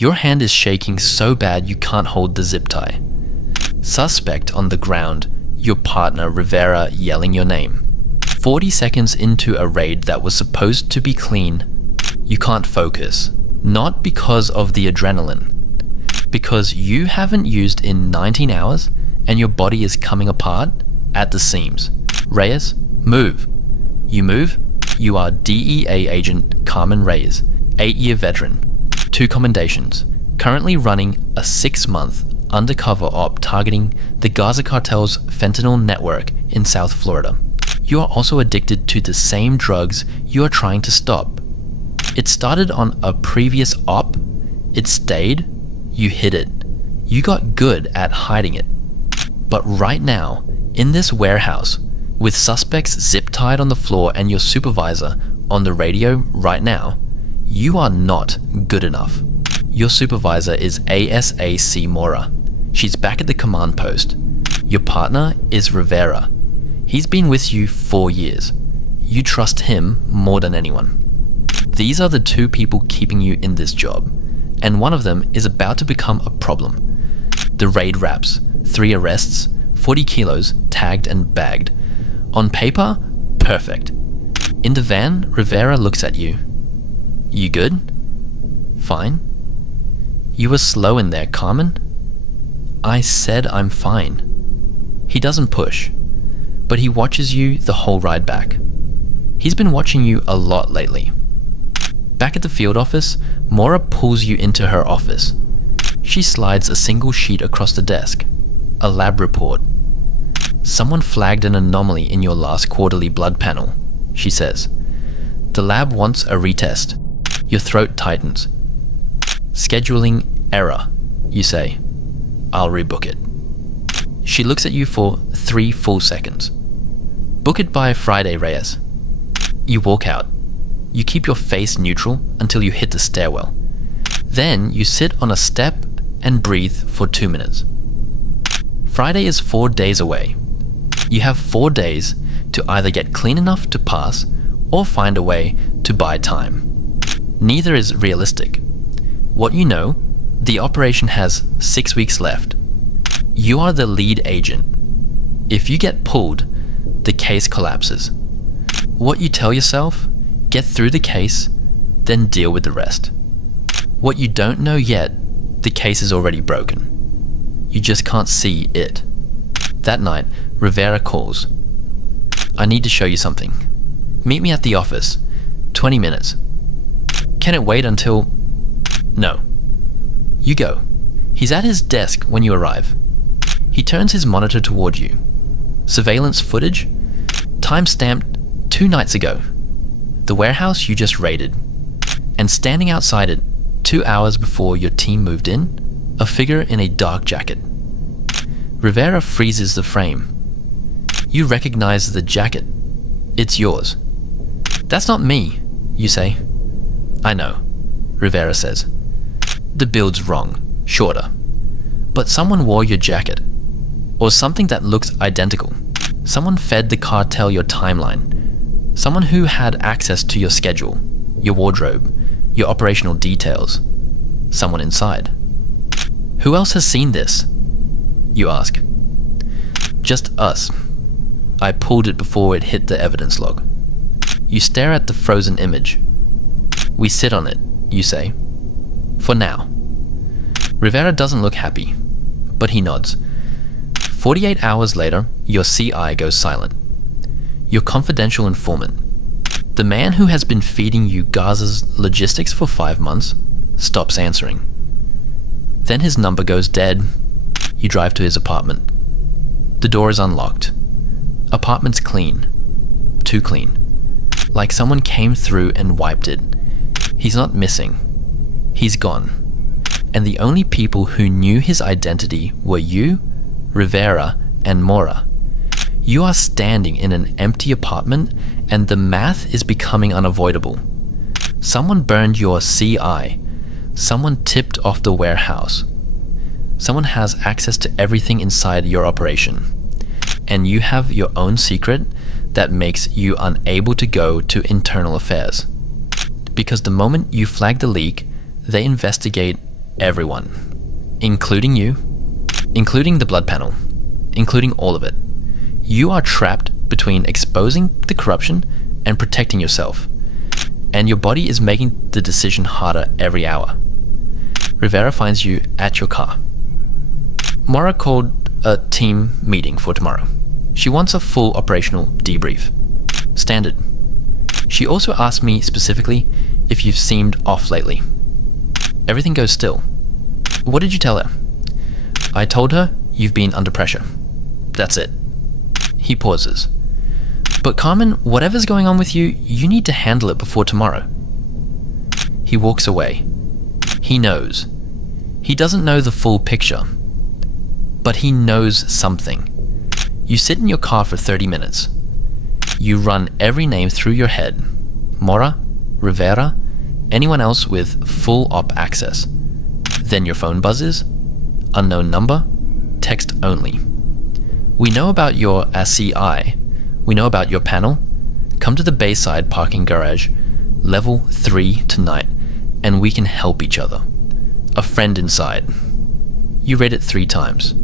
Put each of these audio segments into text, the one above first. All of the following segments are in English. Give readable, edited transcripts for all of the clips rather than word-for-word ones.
Your hand is shaking so bad you can't hold the zip tie. Suspect on the ground, your partner Rivera yelling your name. 40 seconds into a raid that was supposed to be clean, you can't focus. Not because of the adrenaline. Because you haven't used in 19 hours and your body is coming apart at the seams. Reyes, move. You move, you are DEA agent Carmen Reyes, 8-year veteran, 2 commendations, currently running a 6-month undercover op targeting the Gaza cartel's fentanyl network in South Florida. You are also addicted to the same drugs you are trying to stop. It started on a previous op, it stayed, you hid it. You got good at hiding it. But right now, in this warehouse, with suspects zip-tied on the floor and your supervisor on the radio right now, you are not good enough. Your supervisor is ASA Mora. She's back at the command post. Your partner is Rivera. He's been with you 4 years. You trust him more than anyone. These are the 2 people keeping you in this job, and one of them is about to become a problem. The raid wraps, 3 arrests, 40 kilos tagged and bagged. On paper, perfect. In the van, Rivera looks at you. You good? Fine. You were slow in there, Carmen. I said I'm fine. He doesn't push, but he watches you the whole ride back. He's been watching you a lot lately. Back at the field office, Mora pulls you into her office. She slides a single sheet across the desk. A lab report. Someone flagged an anomaly in your last quarterly blood panel, she says. The lab wants a retest. Your throat tightens. Scheduling error, you say. I'll rebook it. She looks at you for 3 full seconds. Book it by Friday, Reyes. You walk out. You keep your face neutral until you hit the stairwell. Then you sit on a step and breathe for 2 minutes. Friday is 4 days away. You have 4 days to either get clean enough to pass or find a way to buy time. Neither is realistic. What you know, the operation has 6 weeks left. You are the lead agent. If you get pulled, the case collapses. What you tell yourself, get through the case, then deal with the rest. What you don't know yet, the case is already broken. You just can't see it. That night, Rivera calls. I need to show you something. Meet me at the office. 20 minutes. Can it wait until... No. You go. He's at his desk when you arrive. He turns his monitor toward you. Surveillance footage? Time-stamped 2 nights ago. The warehouse you just raided. And standing outside it 2 hours before your team moved in, a figure in a dark jacket. Rivera freezes the frame. You recognize the jacket. It's yours. That's not me, you say. I know, Rivera says. The build's wrong, shorter. But someone wore your jacket. Or something that looks identical. Someone fed the cartel your timeline. Someone who had access to your schedule, your wardrobe, your operational details. Someone inside. Who else has seen this? You ask. Just us. I pulled it before it hit the evidence log. You stare at the frozen image. We sit on it, you say. For now. Rivera doesn't look happy, but he nods. 48 hours later, your CI goes silent. Your confidential informant, the man who has been feeding you Gaza's logistics for 5 months, stops answering. Then his number goes dead. You drive to his apartment. The door is unlocked. Apartment's clean. Too clean. Like someone came through and wiped it. He's not missing. He's gone. And the only people who knew his identity were you, Rivera, and Mora. You are standing in an empty apartment and the math is becoming unavoidable. Someone burned your CI. Someone tipped off the warehouse. Someone has access to everything inside your operation. And you have your own secret that makes you unable to go to internal affairs. Because the moment you flag the leak, they investigate everyone, including you, including the blood panel, including all of it. You are trapped between exposing the corruption and protecting yourself, and your body is making the decision harder every hour. Rivera finds you at your car. Mora called a team meeting for tomorrow. She wants a full operational debrief. Standard. She also asked me specifically if you've seemed off lately. Everything goes still. What did you tell her? I told her you've been under pressure. That's it. He pauses. But Carmen, whatever's going on with you, you need to handle it before tomorrow. He walks away. He knows. He doesn't know the full picture, but he knows something. You sit in your car for 30 minutes. You run every name through your head. Mora, Rivera, anyone else with full op access. Then your phone buzzes. Unknown number. Text only. We know about your CI. We know about your panel. Come to the Bayside parking garage, level 3 tonight, and we can help each other. A friend inside. You read it 3 times.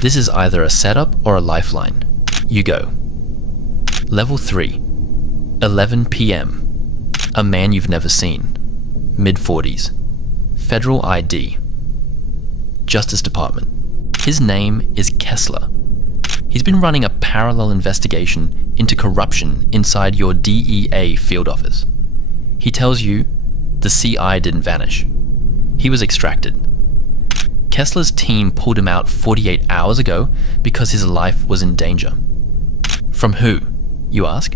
This is either a setup or a lifeline. You go. Level 3. 11 p.m. A man you've never seen. Mid-40s. Federal ID. Justice Department. His name is Kessler. He's been running a parallel investigation into corruption inside your DEA field office. He tells you the CI didn't vanish. He was extracted. Kessler's team pulled him out 48 hours ago because his life was in danger. From who, you ask?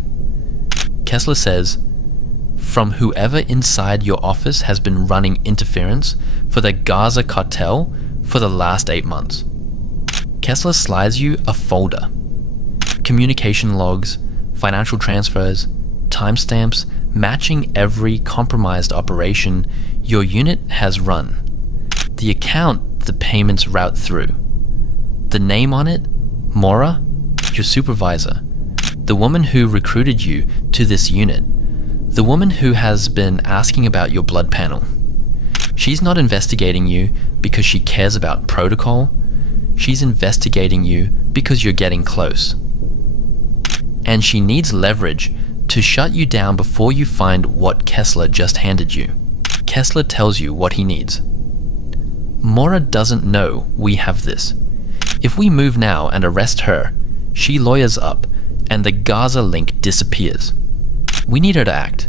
Kessler says, from whoever inside your office has been running interference for the Gaza cartel for the last 8 months. Kessler slides you a folder. Communication logs, financial transfers, timestamps matching every compromised operation your unit has run. The account the payments route through. The name on it, Mora, your supervisor. The woman who recruited you to this unit. The woman who has been asking about your blood panel. She's not investigating you because she cares about protocol. She's investigating you because you're getting close. And she needs leverage to shut you down before you find what Kessler just handed you. Kessler tells you what he needs. Mora doesn't know we have this. If we move now and arrest her, she lawyers up and the Gaza link disappears. We need her to act.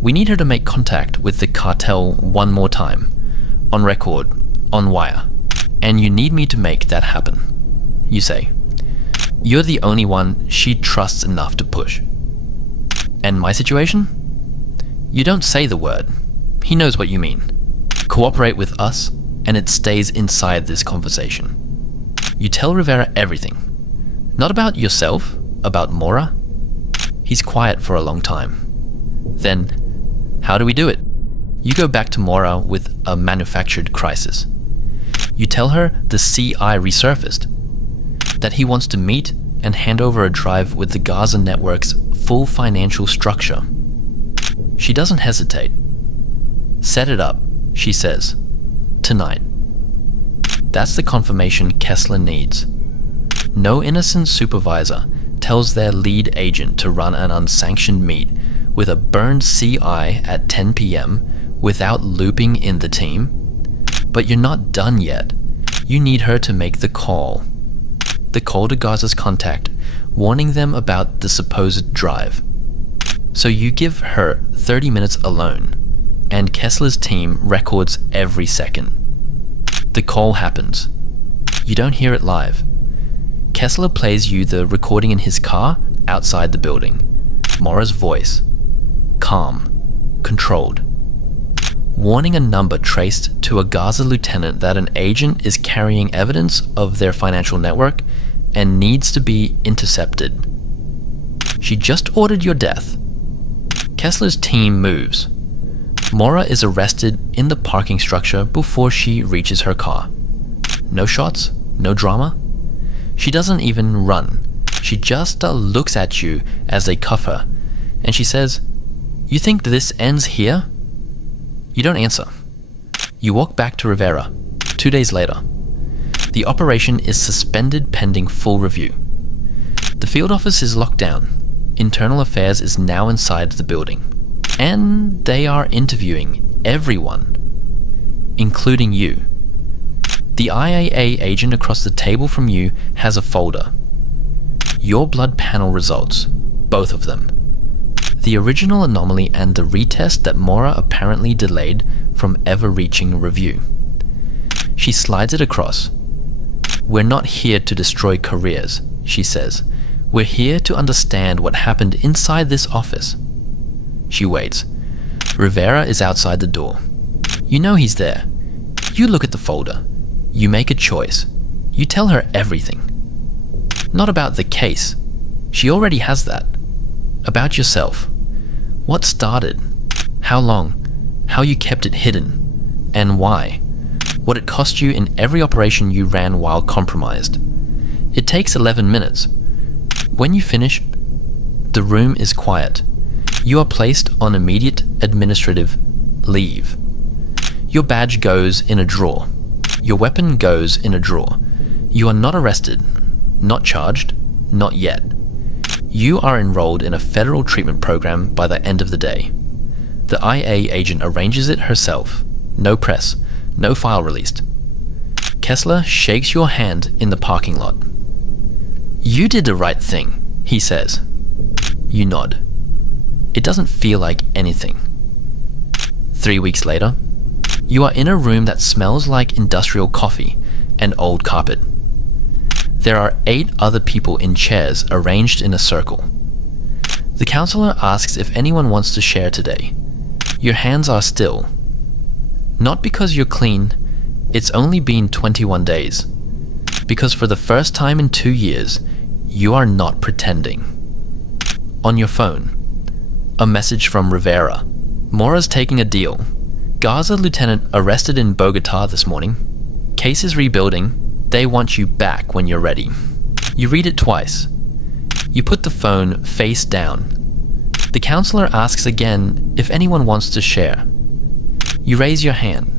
We need her to make contact with the cartel one more time. On record, on wire. And you need me to make that happen. You say. You're the only one she trusts enough to push. And my situation? You don't say the word. He knows what you mean. Cooperate with us, and it stays inside this conversation. You tell Rivera everything. Not about yourself, about Mora. He's quiet for a long time. Then, how do we do it? You go back to Mora with a manufactured crisis. You tell her the CI resurfaced, that he wants to meet and hand over a drive with the Gaza network's full financial structure. She doesn't hesitate. Set it up, she says. Tonight. That's the confirmation Kessler needs. No innocent supervisor tells their lead agent to run an unsanctioned meet with a burned CI at 10 p.m. without looping in the team. But you're not done yet. You need her to make the call. The call to Gaza's contact, warning them about the supposed drive. So you give her 30 minutes alone, and Kessler's team records every second. The call happens. You don't hear it live. Kessler plays you the recording in his car outside the building. Mora's voice. Calm. Controlled. Warning a number traced to a Gaza lieutenant that an agent is carrying evidence of their financial network and needs to be intercepted. She just ordered your death. Kessler's team moves. Mora is arrested in the parking structure before she reaches her car. No shots, no drama. She doesn't even run. She just looks at you as they cuff her, and she says, "You think this ends here?" You don't answer. You walk back to Rivera. 2 days later. The operation is suspended pending full review. The field office is locked down. Internal Affairs is now inside the building. And they are interviewing everyone, including you. The IAA agent across the table from you has a folder. Your blood panel results, both of them. The original anomaly and the retest that Mora apparently delayed from ever reaching review. She slides it across. We're not here to destroy careers, she says. We're here to understand what happened inside this office. She waits. Rivera is outside the door. You know he's there. You look at the folder. You make a choice. You tell her everything. Not about the case. She already has that. About yourself. What started? How long? How you kept it hidden? And why? What it cost you in every operation you ran while compromised. It takes 11 minutes. When you finish, the room is quiet. You are placed on immediate administrative leave. Your badge goes in a drawer. Your weapon goes in a drawer. You are not arrested, not charged, not yet. You are enrolled in a federal treatment program by the end of the day. The IA agent arranges it herself. No press, no file released. Kessler shakes your hand in the parking lot. You did the right thing, he says. You nod. It doesn't feel like anything. 3 weeks later, you are in a room that smells like industrial coffee and old carpet. There are 8 other people in chairs arranged in a circle. The counselor asks if anyone wants to share today. Your hands are still. Not because you're clean, it's only been 21 days. Because for the first time in 2 years, you are not pretending. On your phone, a message from Rivera. Mora's taking a deal. Garza lieutenant arrested in Bogota this morning. Case is rebuilding. They want you back when you're ready. You read it twice. You put the phone face down. The counselor asks again if anyone wants to share. You raise your hand.